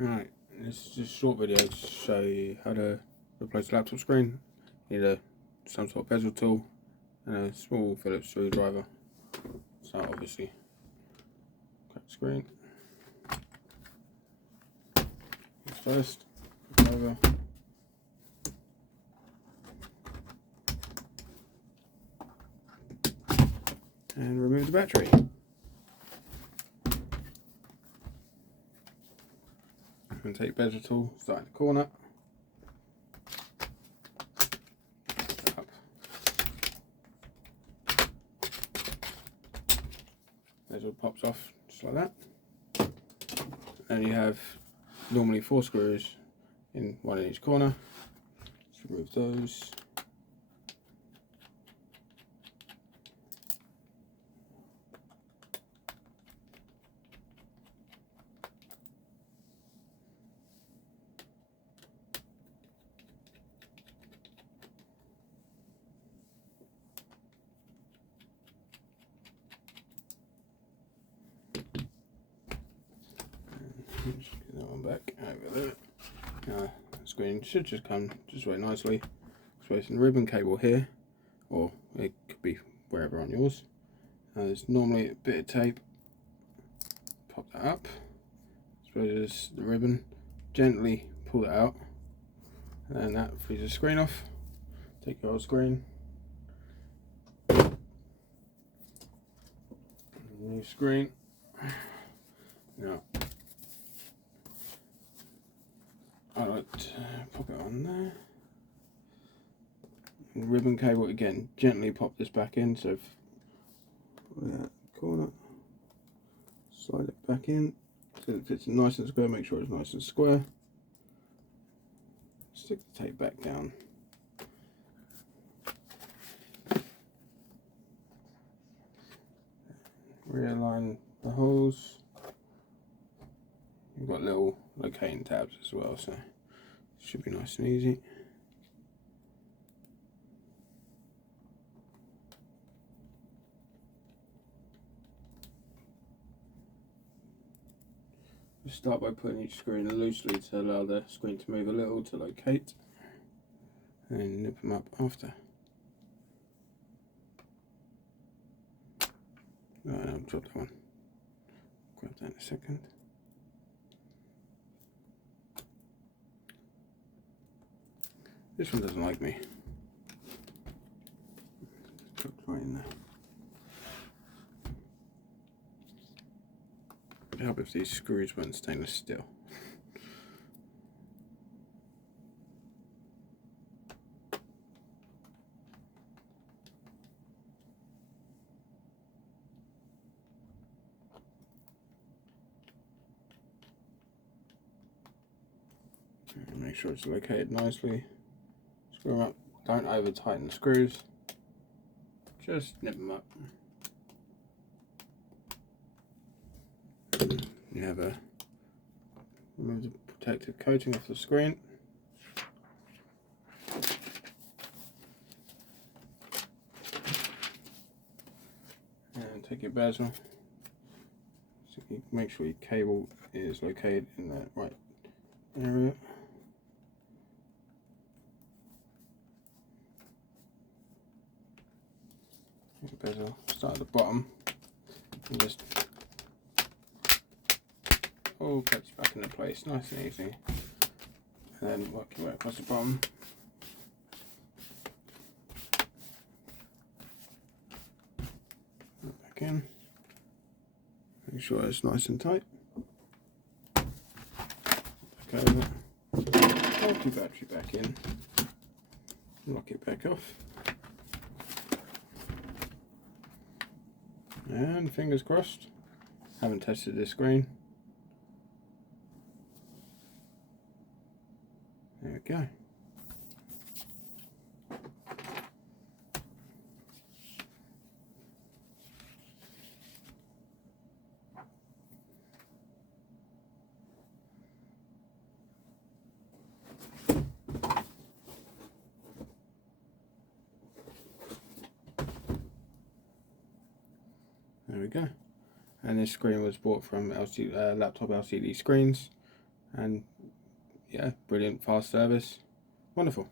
Right, this is just a short video to show you how to replace a laptop screen. You need some sort of bezel tool and a small Phillips screwdriver. So obviously, crack the screen. First, flip over. And remove the battery. And take bezel tool, start in the corner. Up. Bezel pops off just like that. And you have normally 4 screws in one in each corner. Just remove those. Just get that one back over there. The screen should just come just very nicely. Placing the ribbon cable here, or it could be wherever on yours. There's normally a bit of tape. Pop that up. Suppose the ribbon. Gently pull it out, and then that frees the screen off. Take your old screen. New screen. Now, I like to pop it on there. And ribbon cable again, gently pop this back in, so that corner, slide it back in so it fits nice and square. Make sure it's nice and square. Stick the tape back down. Realign the holes. You've got little locating tabs as well, so it should be nice and easy. Just start by putting each screw in loosely to allow the screen to move a little to locate, and then nip them up after. Right, I'll drop that one. Grab that in a second. This one doesn't like me. Drop right in there. It'd help if these screws weren't stainless steel. Make sure it's located nicely. Screw them up. Don't over tighten the screws. Just nip them up. You have a remove the protective coating off the screen. And take your bezel. So you make sure your cable is located in the right area. Bezel, start at the bottom and just all cuts back into place, nice and easy. And then work your way across the bottom. Back in. Make sure it's nice and tight. Back over. Lock your battery back in. Lock it back off. And fingers crossed, haven't tested this screen. There we go. There we go. And this screen was bought from laptop LCD screens. and yeah, brilliant, fast service, wonderful.